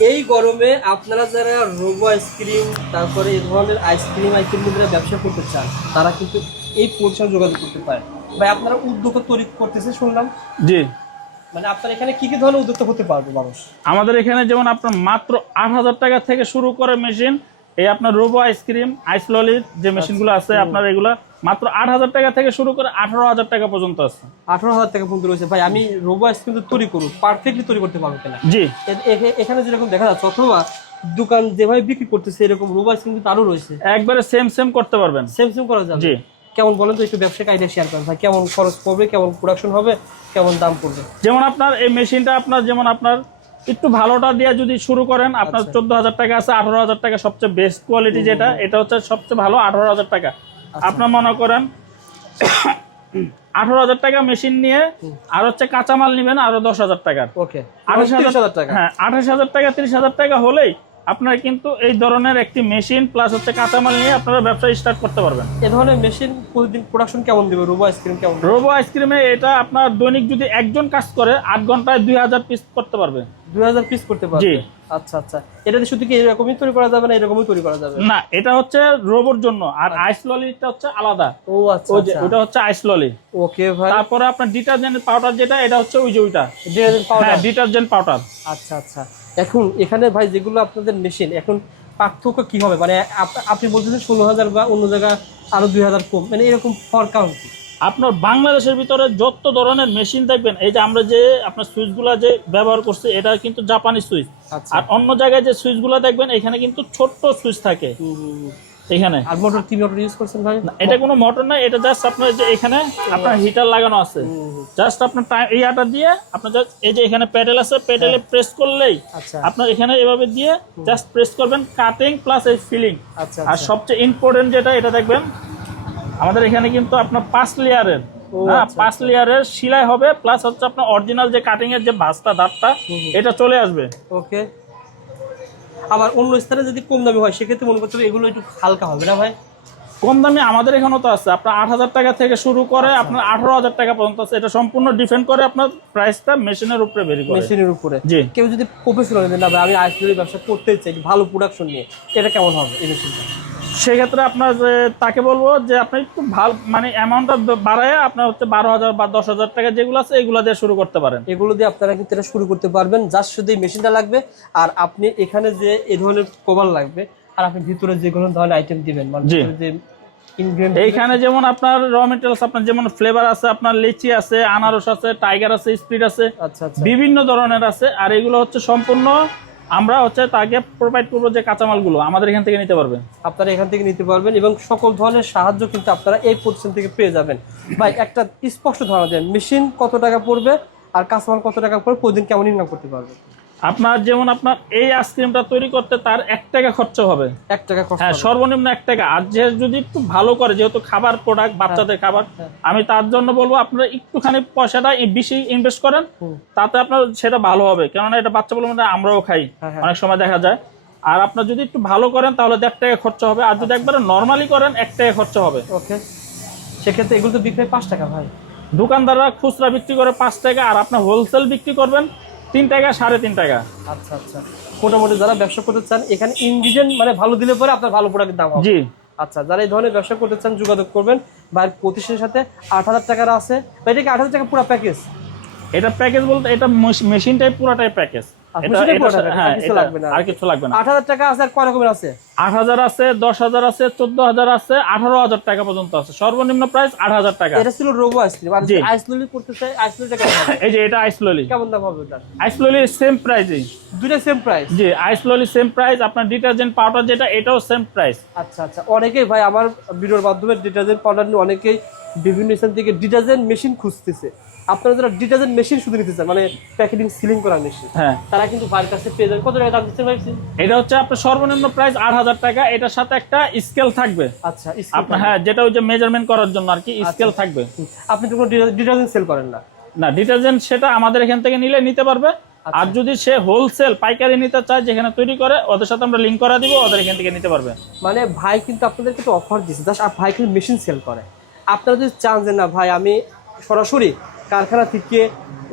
এই গরমে আপনারা যারা রোবো আইসক্রিম তারপরে এই ধরনের আইসক্রিম আইসক্রিম যারা ব্যবসা করতে চান তারা কিন্তু এই পরিষেবা যোগাযোগ করতে পারে ভাই আপনারা উদ্যোগ তৈরি করতেছে শুনলাম। জি। মানে আপনার এখানে কি কি ধরনের উদ্যোক্তা হতে পারবে মানুষ? আমাদের এখানে যেমন আপনার মাত্র আট হাজার টাকা থেকে শুরু করে মেশিন এই আপনার রোবো আইসক্রিম আইস ললির যে মেশিনগুলো আছে আপনার এগুলা মাত্র আট হাজার টাকা থেকে শুরু করে আঠারো হাজার টাকা পর্যন্ত আছে। আঠারো হাজার টাকা পর্যন্ত রয়েছে। ভাই আমি রোবো আইসক্রিম তো তৈরি করব পারফেক্টলি তৈরি করতে পারব কিনা? জি। এখানে যেরকম দেখা যাচ্ছে অথবা দোকান যেভাবে বিক্রি করতেছে এরকম রোবো আইসক্রিম কিন্তু আরও রয়েছে। একবারে সেম সেম করতে পারবেন। সেম সেম করা যাবে। জি। কেমন বলেন তো একটু ব্যবসায়িক আইডিয়া শেয়ার করেন। ভাই কেমন খরচ পড়বে কেমন প্রোডাকশন হবে কেমন দাম পড়বে? যেমন আপনার এই মেশিনটা আপনার যেমন আপনার একটু ভালোটা দিয়ে যদি শুরু করেন আপনার আচ্ছা। চোদ্দ হাজার টাকা আছে আঠারো হাজার টাকা সবচেয়ে বেস্ট কোয়ালিটি যেটা এটা হচ্ছে সবচেয়ে ভালো আঠারো হাজার টাকা। আচ্ছা। আপনার মনে করেন আঠারো হাজার টাকা মেশিন নিয়ে আর হচ্ছে কাঁচামাল নিবেন আরও দশ হাজার টাকার ওকে আঠাশ হাজার টাকা। হ্যাঁ আঠাশ হাজার টাকা তিরিশ হাজার টাকা হলেই আপনার কিন্তু এই ধরনের একটি মেশিন প্লাস হচ্ছে কাঁচামাল নিয়ে আপনারা ব্যবসা স্টার্ট করতে পারবেন। এ ধরনের মেশিন প্রতিদিন প্রোডাকশন কেমন দিবে? রোবো আইসক্রিম কেমন রোবো আইসক্রিমে এটা আপনার দৈনিক যদি একজন কাজ করে আট ঘন্টায় দুই হাজার পিস করতে পারবে। দুই হাজার পিস করতে পারবে? আচ্ছা আচ্ছা। এটাতে শুধু কি এরকমই তৈরি করা যাবে না এরকমই তৈরি করা যাবে? না এটা হচ্ছে রোবোর জন্য। আর আইস ললিটা হচ্ছে আলাদা। ও আচ্ছা আচ্ছা। ওটা হচ্ছে আইস ললি ওকে ভাই। তারপরে আপনার ডিটারজেন্ট পাউডার যেটা এটা হচ্ছে ওই যে ওইটা। ডিটারজেন্ট পাউডার ডিটারজেন্ট পাউডার আচ্ছা আচ্ছা। এখন এখানে ভাই যেগুলো আপনাদের মেশিন এখন পার্থক্য কি হবে? মানে আপনি বলতেছেন ষোলো হাজার বা অন্য জায়গা আরও দুই হাজার কম। মানে এরকম ফর কাউন্ট আপনার বাংলাদেশের ভিতরে যত ধরনের মেশিন দেখবেন এই যে আমরা যে আপনার সুইচগুলা যে ব্যবহার করছি এটা কিন্তু জাপানি সুইচ আচ্ছা। আর অন্য জায়গায় যে সুইচগুলা দেখবেন এখানে কিন্তু ছোট্ট সুইচ থাকে। এখানে। আর মোটর কি মোটর ইউজ করছেন ভাই? এটা কোনো মোটর না এটা জাস্ট আপনার যে এখানে আপনার হিটার লাগানো আছে। জাস্ট আপনার এই আটা দিয়ে আপনার just এই যে এখানে প্যাডেল আছে প্যাডেলে প্রেস করলেই আচ্ছা। আপনার এখানে এভাবে দিয়ে জাস্ট প্রেস করবেন কাটিং প্লাস এই ফিলিং আচ্ছা আর আচ্ছা। সবচেয়ে ইম্পর্টেন্ট যেটা এটা দেখবেন আমাদের এখানে কিন্তু আপনার পাঁচ লেয়ারের হ্যাঁ আচ্ছা, পাঁচ লেয়ারের সেলাই হবে প্লাস হচ্ছে আপনার অরিজিনাল যে কাটিং এর যে ভাঁজটা দাঁতটা এটা চলে আসবে। ওকে আবার অন্য স্থানে যদি কম দামি হয় সেক্ষেত্রে মনে করছে হবে এগুলো একটু হালকা হবে না ভাই? কম দামে আমাদের এখানেও তো আছে। আপনার আট হাজার টাকা থেকে শুরু করে আচ্ছা। আপনার আঠারো হাজার টাকা পর্যন্ত আছে। এটা সম্পূর্ণ ডিপেন্ড করে আপনার প্রাইসটা মেশিনের উপরে বেরিয়ে করে। মেশিনের উপরে। জি। কেউ যদি প্রফেশনাল না ভাই আমি আইসক্রিমের ব্যবসা করতে চাই ভালো প্রোডাকশন নিয়ে এটা কেমন হবে এই মেশিনটা সেক্ষেত্রে আপনার যে তাকে বলব যে আপনি একটু ভালো মানে অ্যামাউন্টটা বাড়ায় আপনার হচ্ছে বারো হাজার বা দশ হাজার টাকা যেগুলো আছে এগুলো দিয়ে শুরু করতে পারেন। এগুলো দিয়ে আপনারা কিন্তু এটা শুরু করতে পারবেন। যার শুধু এই মেশিনটা লাগবে। আর আপনি এখানে যে এই ধরনের কভার লাগবে আর আপনি ভিতরে যে কোনো ধরনের আইটেম দিবেন মানে যে এইখানে যেমন আপনার র মেটেরিয়ালস আপনার যেমন ফ্লেভার আছে আপনার লিচি আছে আনারস আছে টাইগার আছে স্পিড আছে আচ্ছা আচ্ছা। বিভিন্ন ধরনের আছে আর এগুলো হচ্ছে সম্পূর্ণ আমরা হচ্ছে তাকে প্রোভাইড করব যে কাঁচামালগুলো আমাদের এখান থেকে নিতে পারবেন। আপনারা এখান থেকে নিতে পারবেন এবং সকল ধরনের সাহায্য কিন্তু আপনারা এই প্রতিষ্ঠান থেকে পেয়ে যাবেন। ভাই, একটা স্পষ্ট ধারণা দেন মেশিন কত টাকা পড়বে আর কাঁচামাল কত টাকা পড়বে, প্রতিদিন কেমন ইনকাম করতে পারবে? আপনার যেমন আপনার এই আইসক্রিমটা তৈরি করতে তার এক টাকা খরচ হবে। এক টাকা খরচ হ্যাঁ সর্বনিম্ন এক টাকা। আর যে যদি একটু ভালো করে যেহেতু খাবার প্রোডাক্ট বাচ্চাদের খাবার হ্যাঁ। আমি তার জন্য বলব আপনারা একটুখানি পয়সাটা বেশি ইনভেস্ট করেন তাতে আপনার সেটা ভালো হবে। কেননা এটা বাচ্চা বলে মনে হয় আমরাও খাই। হ্যাঁ, হ্যাঁ। অনেক সময় দেখা যায়। আর আপনার যদি একটু ভালো করেন তাহলে দেড় টাকা খরচ হবে। আর যদি একবারে নর্মালি করেন এক টাকা খরচ হবে। ওকে। সেক্ষেত্রে এগুলো তো বিক্রি পাঁচ টাকা ভাই। দোকানদাররা খুচরা বিক্রি করে পাঁচ টাকা আর আপনার হোলসেল বিক্রি করবেন তিন টাকা সাড়ে তিন টাকা। আচ্ছা আচ্ছা। মোটামুটি যারা ব্যবসা করতে চান এখানে ইন্ডিজেন মানে ভালো দিলে পরে আপনার ভালো প্রোডাক্টের দাম হবে। জি। আচ্ছা যারা এই ধরনের ব্যবসা করতে চান যোগাযোগ করবেন। বা প্রতিষ্ঠানের সাথে আট হাজার টাকার আছে। এটা কি আট হাজার টাকা পুরো প্যাকেজ এটা প্যাকেজ বলতে এটা মেশিনটাই পুরাটাই প্যাকেজ হ্যাঁ আর কিছু লাগবে না। আট হাজার টাকা আছে আর কয় রকমের আছে? আট হাজার আছে দশ হাজার আছে চোদ্দ হাজার আছে আঠারো হাজার টাকা পর্যন্ত আছে। সর্বনিম্ন প্রাইস আট হাজার টাকা। এটা ছিল রোবো আইসক্রিম আর জি। করতে চাই আইসক্রিমটা কেমন হবে? এই যে এটা আইসললি কেমন দাম হবে ওটার? আইসললি সেম প্রাইসই সেম প্রাইস জি আইসললি সেম প্রাইস আপনার ডিটারজেন্ট পাউডার যেটা এটাও সেম প্রাইস আচ্ছা আচ্ছা অনেকেই ভাই আমার ভিডিওর মাধ্যমে ডিটারজেন্ট পাউডার নিয়ে অনেকেই বিভিন্ন স্থান থেকে ডিটারজেন্ট মেশিন খুঁজতেছে। আপনারা যারা ডিটারজেন্ট মেশিন শুধু নিতে চান মানে প্যাকেটিং সিলিং করা মেশিন হ্যাঁ। তারা কিন্তু ভাইয়ের কাছে পেয়ে যাবে। কত টাকা দাম দিচ্ছেন ভাই এটা হচ্ছে আপনার সর্বনিম্ন প্রাইস আট হাজার টাকা। এটার সাথে একটা স্কেল থাকবে। আচ্ছা আপনার হ্যাঁ যেটা ওই যে মেজারমেন্ট করার জন্য আর কি স্কেল থাকবে। আপনি তো কোনো ডিটারজেন্ট সেল করেন না। না ডিটারজেন্ট সেটা আমাদের এখান থেকে নিলে নিতে পারবে। আর যদি সে হোলসেল পাইকারি নিতে চায় যেখানে তৈরি করে ওদের সাথে আমরা লিঙ্ক করা দিব ওদের এখান থেকে নিতে পারবে। মানে ভাই কিন্তু আপনাদের একটা অফার দিচ্ছে জাস্ট ভাই কিন্তু মেশিন সেল করে। আপনারা যদি চান যে না ভাই আমি সরাসরি কারখানা থেকে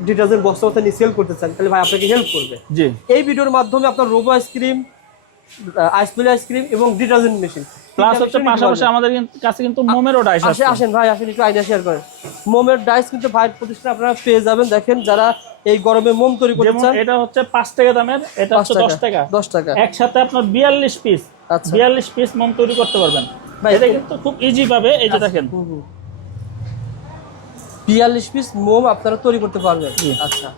ডিটারজেন্ট বক্স মতো নিয়ে সেল করতে চান তাহলে ভাই আপনাকে হেল্প করবে। জি। এই ভিডিওর মাধ্যমে আপনার রোবো আইসক্রিম আইসপ্লে আইসক্রিম এবং ডিটারজেন্ট মেশিন প্লাস হচ্ছে পাশাপাশি আমাদের কাছে কিন্তু মোমেরও ডাইস আছে আসেন ভাই আসেন একটু আইডিয়া শেয়ার করেন। মোমের ডাইস কিন্তু ভাইয়ের প্রতিষ্ঠানে আপনারা পেয়ে যাবেন। দেখেন যারা এই গরমে মোম তৈরি করতে চান এটা হচ্ছে পাঁচ টাকা দামের এটা হচ্ছে দশ টাকা। দশ টাকা। একসাথে আপনার বিয়াল্লিশ পিস আচ্ছা। বিয়াল্লিশ পিস মোম তৈরি করতে পারবেন। ভাই, এটা কিন্তু খুব ইজি ভাবে এই যে দেখেন। হুম, হুম। বিয়াল্লিশ পিস মোম আপনারা তৈরি করতে পারবেন। আচ্ছা।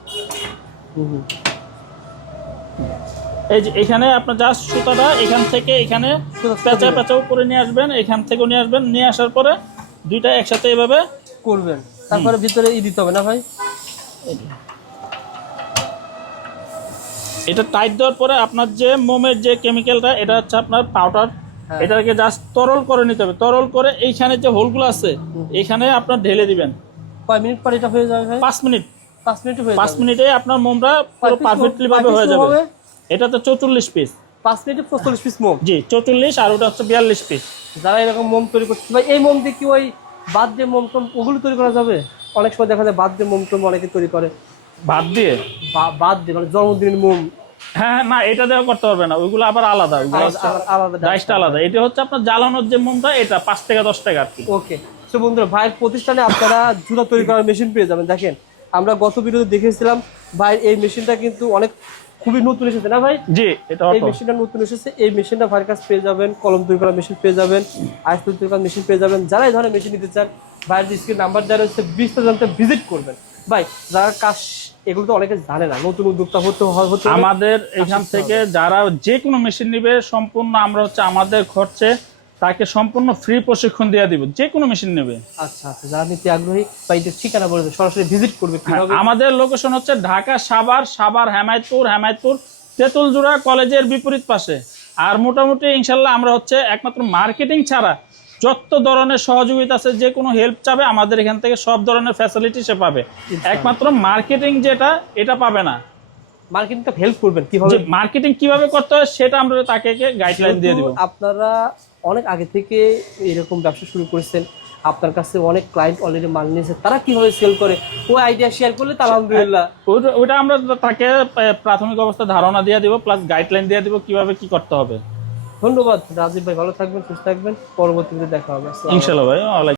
এই যে এখানে আপনার জাস্ট সুতাটা এখান থেকে এখানে পেঁচা পেঁচাও করে নিয়ে আসবেন এখান থেকেও নিয়ে আসবেন নিয়ে আসার পরে দুইটা একসাথে এভাবে করবেন। তারপরে ভিতরে ই দিতে হবে না ভাই? এটা টাইট দেওয়ার পরে আপনার যে মোমের যে কেমিক্যালটা এটা হচ্ছে আপনার পাউডার হ্যাঁ। এটাকে জাস্ট তরল করে নিতে হবে। তরল করে এইখানে যে হোলগুলো আছে এখানে আপনার ঢেলে দিবেন। কয় মিনিট পর এটা হয়ে যাবে ভাই? পাঁচ মিনিট। পাঁচ মিনিট হয়ে পাঁচ মিনিটে আপনার মোমটা পুরো পারফেক্টলি ভাবে হয়ে যাবে। হবে? এটাতে চৌচল্লিশ পিস পাঁচ মিনিটে পঁয়তাল্লিশ পিস মোম? জি চৌচল্লিশ আর ওটা হচ্ছে বিয়াল্লিশ পিস যারা এরকম মোম তৈরি করছে ভাই এই মোম দিয়ে কি ওই বাদ দিয়ে মোম টোম ওগুলো তৈরি করা যাবে? অনেক সময় দেখা যায় বাদ দিয়ে মোম টোম অনেকে তৈরি করে। ভাত দিয়ে? বাদ দিয়ে মানে জন্মদিনের মোম। হ্যাঁ হ্যাঁ, না এটা দেওয়া করতে পারবে না। ওইগুলো আবার আলাদা। আলাদা- আলাদা এটা হচ্ছে আপনার জ্বালানোর যে মোমটা এটা পাঁচ থেকে দশ টাকা আর কি। ওকে তো বন্ধুরা ভাইয়ের প্রতিষ্ঠানে আপনারা জুতা তৈরি করার মেশিন পেয়ে যাবেন। দেখেন আমরা গত ভিডিওতে দেখেছিলাম ভাই এই মেশিনটা কিন্তু অনেক খুবই নতুন এসেছে না ভাই? জি এটা এই মেশিনটা নতুন এসেছে এই মেশিনটা ভাইয়ের কাছে পেয়ে যাবেন কলম তৈরি করার মেশিন পেয়ে যাবেন আইস তৈরি করার মেশিন পেয়ে যাবেন। যারা এই ধরনের মেশিন নিতে চান ভাইয়ের যে স্ক্রিন নাম্বার দেওয়া রয়েছে বিস্তারিত জানতে ভিজিট করবেন। ভাই যারা কাজ এগুলো তো অনেকে জানে না নতুন উদ্যোক্তা হতে হতে আমাদের এখান থেকে যারা যে কোনো মেশিন নিবে সম্পূর্ণ আমরা হচ্ছে আমাদের খরচে তাকে সম্পূর্ণ ফ্রি প্রশিক্ষণ দিয়ে দিব যে কোনো মেশিন নেবে। আচ্ছা আচ্ছা যারা নিতে আগ্রহী বা এদের ঠিকানা বলে সরাসরি ভিজিট করবে হ্যাঁ, আমাদের লোকেশন হচ্ছে ঢাকা সাভার সাভার হেমায়তপুর হেমায়তপুর তেঁতুলজোড়া কলেজের বিপরীত পাশে। আর মোটামুটি ইনশাল্লাহ আমরা হচ্ছে একমাত্র মার্কেটিং ছাড়া যত ধরনের সহযোগিতা আছে যে কোনো হেল্প চাবে আমাদের এখান থেকে সব ধরনের ফ্যাসিলিটি সে পাবে। একমাত্র মার্কেটিং যেটা এটা পাবে না। মার্কেটিংটা হেল্প করবেন কীভাবে? মার্কেটিং কীভাবে করতে হয় সেটা আমরা তাকে গাইডলাইন দিয়ে দিব। আপনারা অনেক আগে থেকে এরকম ব্যবসা শুরু করেছেন। আপনার কাছে অনেক ক্লায়েন্ট অলরেডি মাল নিয়েছে। তারা কীভাবে সেল করে? ও আইডিয়া শেয়ার করলে তার আলহামদুলিল্লাহ। ওইটা- ওইটা আমরা তাকে প্রাথমিক অবস্থা ধারণা দিয়ে দিব প্লাস গাইডলাইন দিয়ে দিব কীভাবে কি করতে হবে। ধন্যবাদ। রাজীব ভাই ভালো থাকবেন সুস্থ থাকবেন। পরবর্তীতে দেখা হবে। ইনশাল্লাহ ভাই